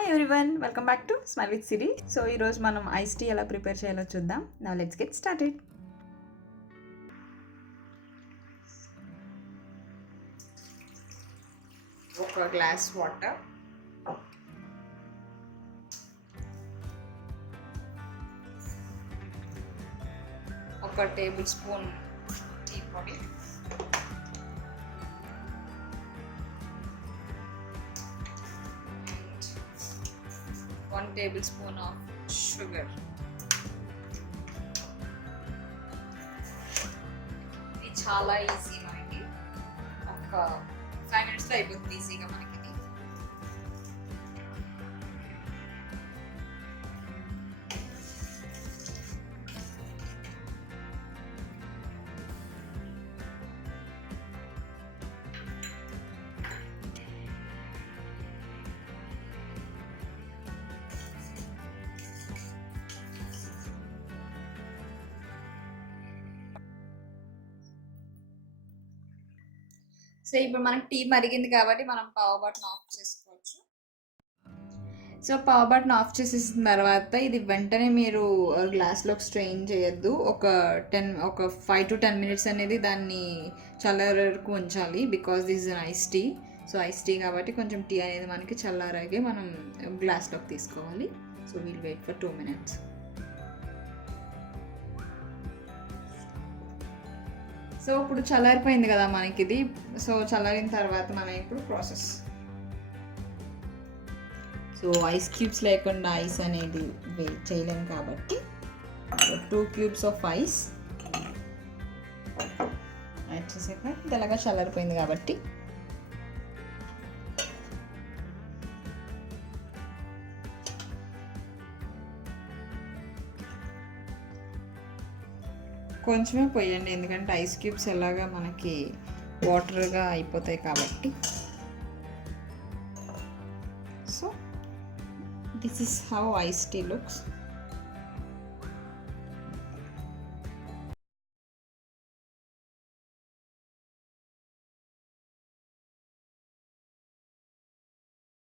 Hi everyone, welcome back to smile with సిరి. సో ఈరోజు మనం ice tea ఎలా ప్రిపేర్ చేయాలో చూద్దాం. Now let's get started. ఒక గ్లాస్ వాటర్, ఒక టేబుల్ స్పూన్ టీ పొడి, and 1 tablespoon of sugar. ఇది చాలా ఈజీ, మనకి ఒక 5 minutes అయిపోతుంది ఈజీగా మనకి. సో ఇప్పుడు మనకి టీ మరిగింది కాబట్టి మనం పవర్ బటన్ ఆఫ్ చేసుకోవచ్చు. సో పవర్ బటన్ ఆఫ్ చేసేసిన తర్వాత ఇది వెంటనే మీరు గ్లాస్లోకి స్ట్రెయిన్ చేయొద్దు. ఒక 5 to 10 minutes అనేది దాన్ని చల్లారకు ఉంచాలి. Because this is ice tea. So ice tea కాబట్టి కొంచెం టీ అనేది మనకి చల్లారాగే మనం గ్లాస్లోకి తీసుకోవాలి. So will wait for 2 minutes. సో ఇప్పుడు చల్లారిపోయింది కదా మనకి ఇది. సో చల్లారిన తర్వాత మనం ఇప్పుడు ప్రాసెస్. సో ఐస్ క్యూబ్స్ లేకుండా ఐస్ అనేది చేయలేము కాబట్టి 2 cubes ఆఫ్ ఐస్ యాడ్ చేసాక ఇది ఎలాగా చల్లారిపోయింది కాబట్టి కొంచెమే పోయండి, ఎందుకంటే ఐస్ క్యూబ్స్ ఎలాగా మనకి వాటర్గా అయిపోతాయి కాబట్టి. So this is how ice tea looks.